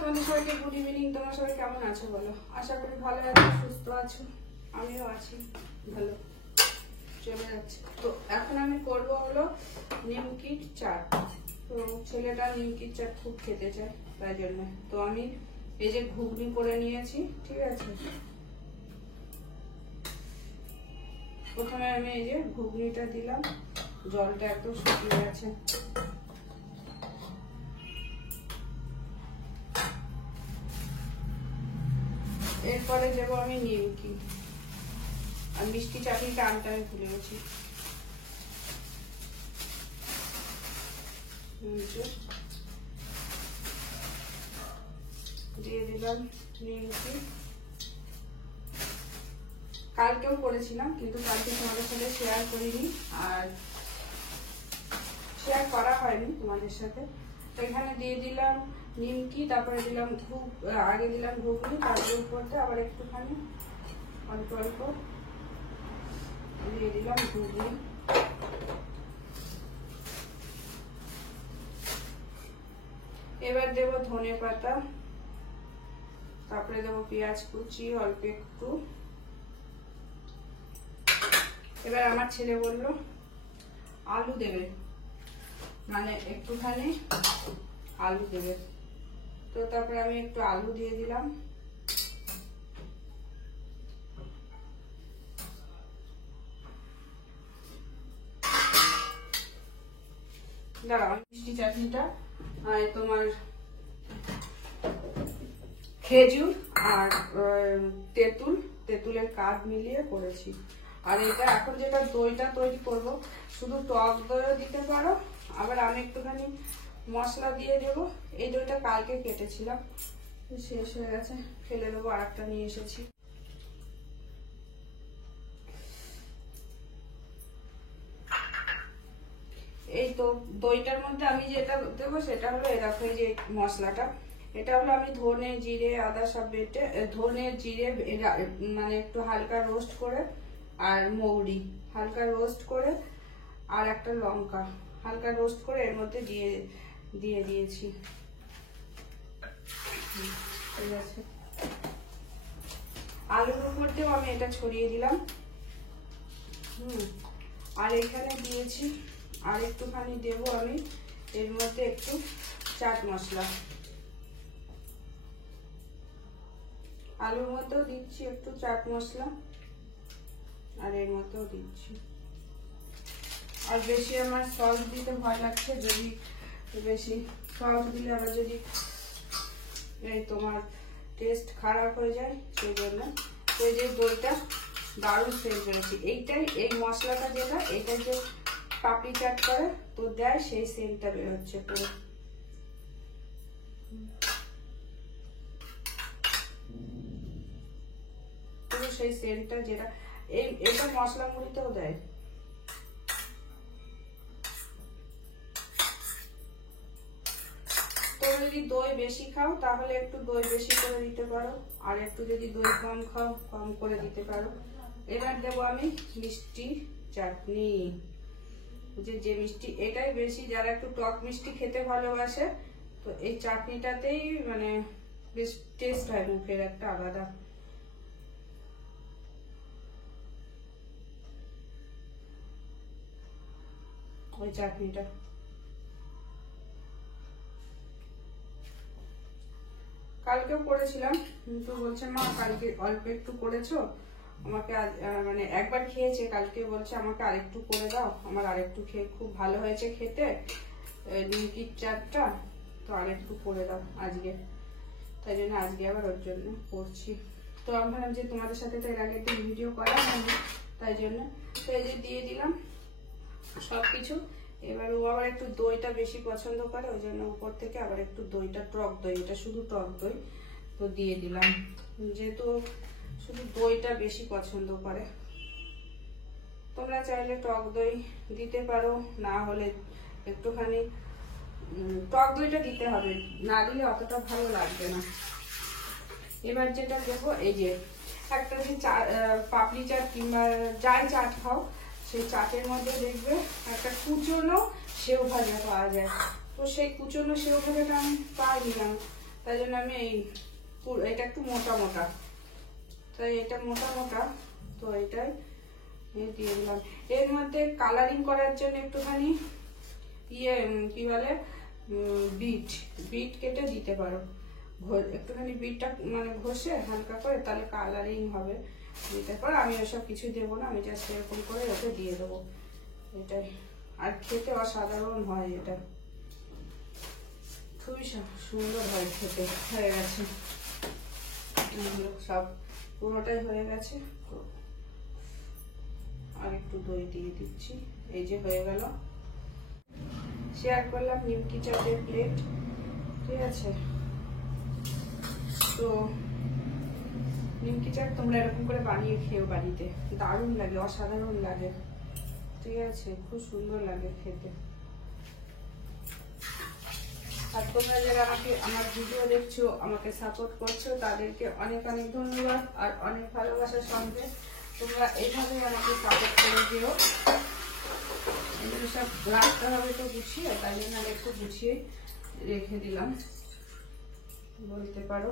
তোমাদের সবাইকে good evening. তোমরা সবাই কেমন আছো বলো? আশা করি ভালো আছো, সুস্থ আছো। আমিও আছি ভালো, চলে যাচ্ছে। তো এখন আমি করবো হলো নিমকির চাট। তো ছেলেটা নিমকির চাট খুব খেতে চায়, তাই জন্য তো আমি এই যে ঘুগনি করে নিয়েছি, ঠিক আছে। প্রথমে আমি এই যে ঘুগনিটা দিলাম, জলটা একদম শুকিয়ে গেছে। এরপরে দেবো আমি নিমকি আর মিষ্টি চাটনিটা আনতে আমি ভুলে গেছি। দিয়ে দিলাম নিমকি। কালকেও করেছিলাম, কিন্তু কালকে তোমাদের সাথে শেয়ার করিনি, আর শেয়ার করা হয়নি তোমাদের সাথে। তো এখানে দিয়ে দিলাম নিমকি, তারপরে দিলাম আগে দিলাম ঘুগনি, তারপরে উপরতে আবার একটুখানি অল্প অল্প দিয়ে দিলাম ঘুগনি। এবার দেবো ধনে পাতা, তারপরে দেবো পেঁয়াজ কুচি অল্প একটু। এবার আমার ছেলে বলল আলু দেবে, মানে একটুখানি আলু দেবে। তো তারপরে আমি একটু আলু দিয়ে দিলাম। দাঁড়াও, মিষ্টি চাটনিটা তোমার খেজুর আর তেঁতুলের কাঠ মিলিয়ে করেছি। আর এটা এখন যেটা দইটা তৈরি করব, শুধু টক দইও দিতে পারো, আবার আমি একটুখানি মশলা দিয়ে দেবো। এই দইটা কালকে কেটেছিলাম, শেষ হয়ে গেছে, ফেলে দেবো, আর একটা নিয়ে এসেছি। এই তো দইটার মধ্যে আমি যেটা দেবো সেটা হলো এরকম, এই যে মশলাটা, এটা হলো আমি ধনে জিরে আদা সব বেটে, ধনে জিরে মানে একটু হালকা রোস্ট করে, আর মৌরি হালকা রোস্ট করে, আর একটা লঙ্কা হালকা রোস্ট করে এর মধ্যে দিয়ে দিয়েছি। ঠিক আছে, আলুর উপর দিয়েও আমি এটা ছড়িয়ে দিলাম। আর এখানে দিয়েছি আর একটুখানি দেবো আমি এর মধ্যে একটু চাট মশলা। আলুর মধ্যেও দিচ্ছি একটু চাট মশলা, আর এর মধ্যেও দিচ্ছি। আর বেশি আমার সল্ট দিতে ভয় লাগছে, যদি বেশি সল্ট দিলে আবার যদি এই তোমার টেস্ট খারাপ হয়ে যায়, সেই জন্য। তো এই যে দইটা দারুণ সেন্ট বেরোচ্ছে, এইটাই এই মশলাটা যেটা, এটা যে পাপড়ি চাট করে তো দেয়, সেই সেন্টটা বেরোচ্ছে পুরো। পুরো সেই সেন্টটা যেটা এটা মশলা মুড়িতেও দেয়। তোমরা যদি দই বেশি খাও তাহলে একটু দই বেশি করে দিতে পারো, আর একটু যদি দই কম খাও কম করে দিতে পারো। এবার দেবো আমি মিষ্টি চাটনি, যে মিষ্টি, এটাই বেশি যারা একটু টক মিষ্টি খেতে ভালোবাসে, তো এই চাটনিটাতেই মানে বেশ টেস্ট হয়, মুখের একটা আলাদা। ওই চাটনিটা কালকেও করেছিলাম, কিন্তু বলছে মা কালকে অল্প একটু করেছো, আমাকে মানে একবার খেয়েছে, কালকে বলছে আমাকে আরেকটু করে দাও। আমার আরেকটু খেয়ে খুব ভালো হয়েছে খেতে নিমকির চাটটা, তো আরেকটু করে দাও আজকে। তাই জন্য আজকে আবার ওর জন্য করছি। তো আমি ভাবলাম যে তোমাদের সাথে তো এর আগে একদিন ভিডিও করা হয়নি, তাই জন্য। তো এই যে দিয়ে দিলাম সবকিছু। এবার ও আবার একটু দইটা বেশি পছন্দ করে, ওই জন্য উপর থেকে আবার একটু দইটা, টক দই, এটা শুধু টক দই, তো দিয়ে দিলাম, যেহেতু শুধু দইটা বেশি পছন্দ করে। তোমরা চাইলে টক দই দিতে পারো, না হলে একটুখানি টক দইটা দিতে হবে, না দিলে অতটা ভালো লাগবে না। এবার যেটা দেবো, এই যে একটা যে পাপড়ি চাট কিংবা যাই চাট খাও, সেই চাটের মধ্যে দেখবে একটা কুচনো সেও ভাজা পাওয়া যায়। তো সেই কুচনো সেও ভাজাটা আমি পাইনি, তাই জন্য আমি এটা একটু মোটা মোটা, তাই এটা মোটা মোটা, তো এটাই দিয়ে দিলাম। এর মধ্যে কালারিং করার জন্য একটুখানি কি বলে বিট কেটে দিতে পারো, একটুখানি বিটটা মানে ঘষে হালকা করে, তাহলে কালারিং হবে দিতে পারো। আমি ওসব কিছু দেবো না, আমি জাস্ট এরকম করে ওকে দিয়ে দেবো, এটাই। আর খেতে অসাধারণ হয়, এটা খুবই সুন্দর হয় খেতে। হয়ে গেছে সব, পুরোটাই হয়ে গেছে। আর একটু দই দিয়ে দিচ্ছি, এই যে হয়ে গেল। শেয়ার করলাম নিমকি চাটের প্লেট, ঠিক আছে। তো নিমকি চাট তোমরা এরকম করে বানিয়ে খেও বাড়িতে, দারুণ লাগে, অসাধারণ লাগে, ঠিক আছে, খুব সুন্দর লাগে খেতে। আর তোমরা যারা আমার ভিডিও দেখছো, আমাকে সাপোর্ট করছো, তাদেরকে অনেক অনেক ধন্যবাদ আর অনেক ভালোবাসার সঙ্গে তোমরা এইভাবেই আমাকে সাপোর্ট করে দিও। এগুলো সব রাখতে হবে তো গুছিয়ে, তাই জন্য আমি একটু গুছিয়ে রেখে দিলাম বলতে পারো।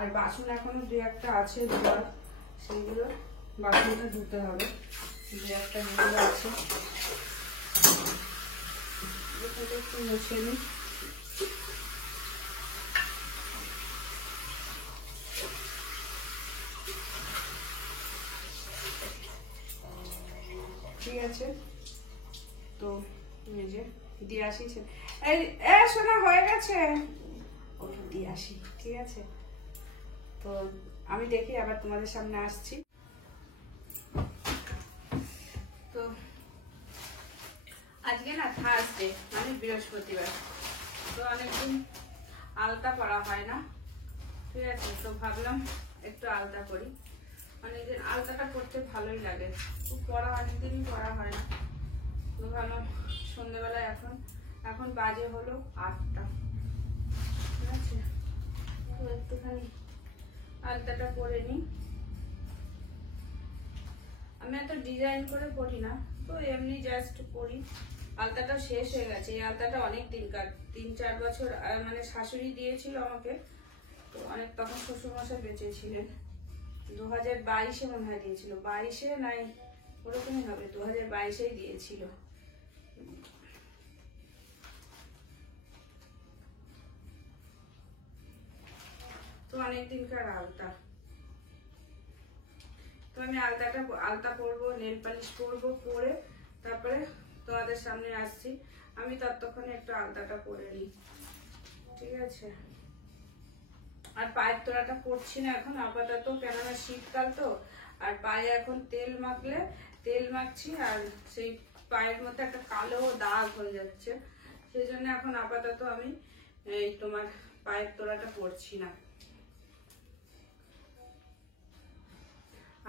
আর বাসন এখনো দু একটা আছে ধোয়ার, সেইগুলো বাসনটা ধুতে হবে, দু একটা যেগুলো আছে একটু মুছে নিই। ঠিক আছে, তো এই যে দিয়ে আসি, শোনা হয়ে গেছে, ওটা দিয়ে আসি, ঠিক আছে। তো আমি দেখি আবার তোমাদের সামনে আসছি। তো আজকে না থার্সডে, মানে বৃহস্পতিবার, তো অনেকদিন আলতা পরা হয় না, ঠিক আছে। তো ভাবলাম একটু আলতা করি, অনেকদিন আলতাটা করতে ভালোই লাগে, পরা অনেকদিনই পরা হয় না। তো ভাবলাম সন্ধ্যেবেলায় এখন বাজে হলো 8টা, ঠিক আছে। তো একটুখানি আলতাটা করে নিই। আমি এত ডিজাইন করে পরি না, তো এমনি জাস্ট পরি। আলতাটা শেষ হয়ে গেছে, এই আলতাটা অনেক দিনকার, 3-4 বছর মানে শাশুড়ি দিয়েছিল আমাকে, তো অনেক, তখন শ্বশুরমশাই বেঁচে ছিলেন। 2022-এ মনে হয় দিয়েছিল, 22-এ নাই ওরকমই হবে, 2022-এই দিয়েছিল। তো অনেক দিনকার আলতা, তো আমি আলতা পরবো, নেল পালিশ পরবো, পরে তারপরে তোমাদের সামনে আসছি। আমি ততক্ষণে একটু আলতাটা পরে নিই, ঠিক আছে। আর পায়ের তোড়াটা পরছি না এখন আপাতত, কেননা শীতকাল তো, আর পায়ে এখন তেল মাখছি, আর সেই পায়ের মধ্যে একটা কালো দাগ হয়ে যাচ্ছে, সেই জন্য এখন আপাতত আমি এই তোমার পায়ের তোড়াটা পরছি না।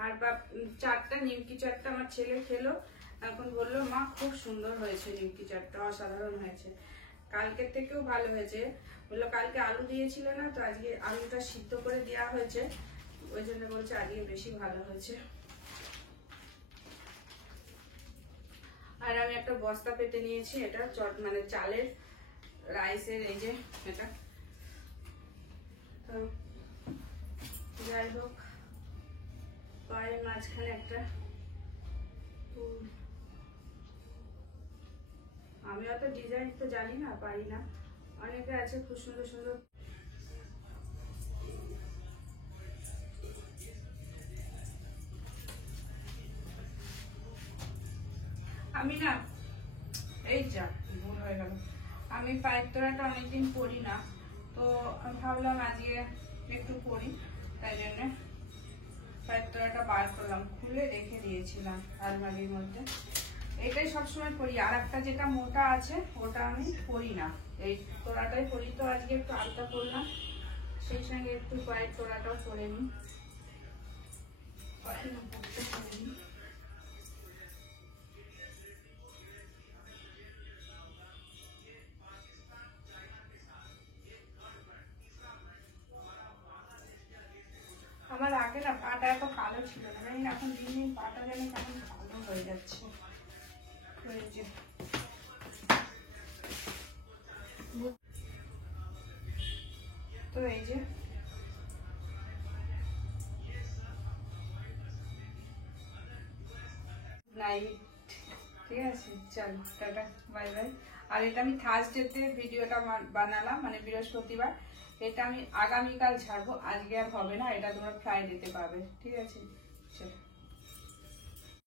আর চাটটা, নিমকি চাটটা আমার ছেলে খেলো, এখন বললো মা খুব সুন্দর হয়েছে, নিমকি চাটটা অসাধারণ হয়েছে, কালকের থেকেও ভালো হয়েছে। বললো কালকে আলু দিয়েছিল না, তো আজকে আলুটা সিদ্ধ করে দেওয়া হয়েছে, ওই জন্য বলছে আজকে বেশি ভালো হয়েছে। আর আমি একটা বস্তা পেতে নিয়েছি, এটা মানে চালের রাইসের, এই যে এটা। তো যাই হোক, পায়ের মাঝখানে একটা, আমি অত ডিজাইন তো জানি না, পারি না, অনেকে আছে খুব সুন্দর সুন্দর। আমি না, এই যা ভুল হয়ে গেল, আমি পায়ের তোড়াটা অনেকদিন পরি না, তো আমি ভাবলাম আজকে একটু পরি, তাই জন্য পায়ের তোড়াটা বার করলাম, খুলে রেখে দিয়েছিলাম আলমারির মধ্যে। এটাই সবসময় পরি, আর একটা যেটা মোটা আছে ওটা আমি পরি না, এই তোড়াটাই পরি। তো আজকে একটু আলতা পরলাম, সেই সঙ্গে একটু পায়ের তোড়াটাও পরে নিই, আমার আগে না পাটা এত কালো ছিল না, জানি না এখন দিন দিন পাটা যেন কেমন কালো হয়ে যাচ্ছে। তো এই যে নাইট, ঠিক আছে, চল টাটা বাই বাই। আর এটা আমি থার্সডেতে ভিডিওটা বানালাম, মানে বৃহস্পতিবার। এটা আমি আগামীকাল ছাড়বো, আজকে আর হবে না, এটা তোমরা ফ্রাইডেতে পাবে, ঠিক আছে, চলো।